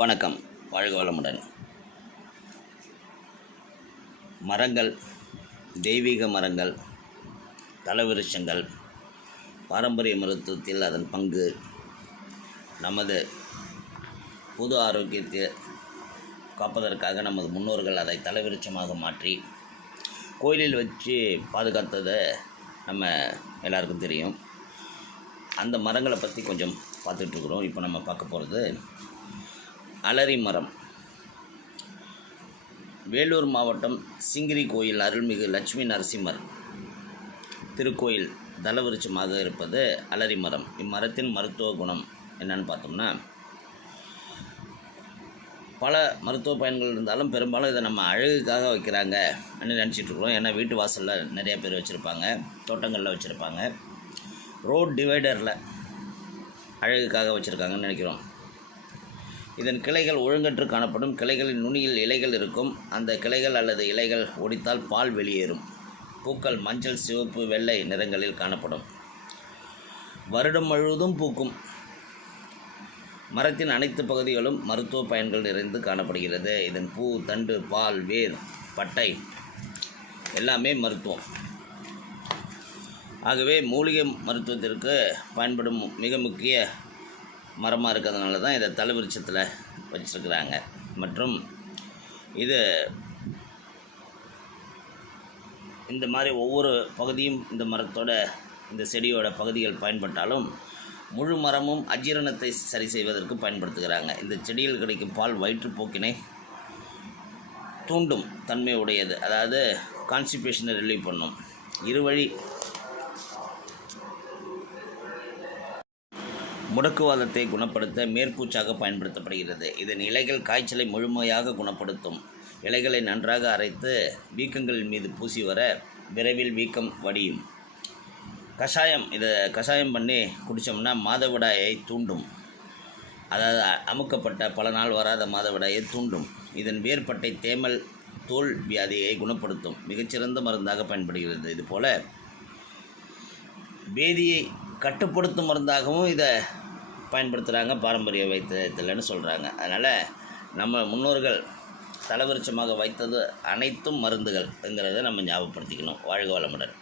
வணக்கம். வாழ்க வளமுடன். மரங்கள் தெய்வீக மரங்கள் தலவிருஷங்கள் பாரம்பரிய மருத்துவத்தில் அதன் பங்கு நமது பொது ஆரோக்கியத்தை காப்பதற்காக நமது முன்னோர்கள் அதை தலைவிருச்சமாக மாற்றி கோயிலில் வச்சு பாதுகாத்ததை நம்ம எல்லாருக்கும் தெரியும். அந்த மரங்களை பற்றி கொஞ்சம் பார்த்துட்ருக்குறோம் இப்போ நம்ம பார்க்க போகிறது அலரி மரம். வேலூர் மாவட்டம் சிங்கிரி கோயில் அருள்மிகு லட்சுமி நரசிம்மர் திருக்கோயில் தலவிருச்சமாக இருப்பது அலரி மரம். இம்மரத்தின் மருத்துவ குணம் என்னன்னு பார்த்தோம்னா பல மருத்துவ பயன்கள் இருந்தாலும் பெரும்பாலும் இதை நம்ம அழகுக்காக வைக்கிறாங்க நினச்சிட்டு இருக்கிறோம். ஏன்னா வீட்டு வாசலில் நிறைய பேர் வச்சுருப்பாங்க தோட்டங்களில் வச்சுருப்பாங்க. ரோட் டிவைடரில் அழகுக்காக வச்சுருக்காங்கன்னு நினைக்கிறோம். இதன் கிளைகள் ஒழுங்கற்று காணப்படும். கிளைகளின் நுனியில் இலைகள் இருக்கும். அந்த கிளைகள் அல்லது இலைகள் ஒடித்தால் பால் வெளியேறும். பூக்கள் மஞ்சள் சிவப்பு வெள்ளை நிறங்களில் காணப்படும். வருடம் முழுவதும் பூக்கும். மரத்தின் அனைத்து பகுதிகளும் மருத்துவ பயன்கள் நிறைந்து காணப்படுகிறது. இதன் பூ தண்டு பால் வேர் பட்டை எல்லாமே மருத்துவம். ஆகவே மூலிகை மருத்துவத்திற்கு பயன்படும் மிக முக்கிய மரமாக இருக்கிறதுனால தான் இதை தலைவிருச்சத்தில் வச்சுருக்குறாங்க. மற்றும் இது இந்த மாதிரி ஒவ்வொரு பகுதியும் இந்த மரத்தோட இந்த செடியோட பகுதிகள் பயன்பட்டாலும் முழு மரமும் அஜீரணத்தை சரி செய்வதற்கு பயன்படுத்துகிறாங்க. இந்த செடியில் கிடைக்கும் பால் வயிற்றுப்போக்கினை தூண்டும் தன்மை உடையது அதாவது கான்ஸ்டிபேஷனை ரிலீவ் பண்ணும். இருவழி முடக்குவாதத்தை குணப்படுத்த மேற்பூச்சாக பயன்படுத்தப்படுகிறது. இதன் இலைகள் காய்ச்சலை முழுமையாக குணப்படுத்தும். இலைகளை நன்றாக அரைத்து வீக்கங்களின் மீது பூசி வர விரைவில் வீக்கம் வடியும். கஷாயம் இதை கஷாயம் பண்ணி குடித்தோம்னா மாதவிடாயை தூண்டும். அதாவது அமுக்கப்பட்ட பல நாள் வராத மாதவிடாயை தூண்டும். இதன் வேர்பட்டை தேமல் தோல் வியாதியை குணப்படுத்தும். மிகச்சிறந்த மருந்தாக பயன்படுகிறது. இதுபோல் வேதியை கட்டுப்படுத்தும் மருந்தாகவும் இதை பயன்படுத்துகிறாங்க பாரம்பரிய வைத்தியத்தில்னு சொல்கிறாங்க அதனால் நம்ம முன்னோர்கள் தலவிருச்சமாக வைத்தது அனைத்தும் மருந்துகள்ங்கிறத நம்ம ஞாபகப்படுத்திக்கணும். வாழ்க வளமுடன்.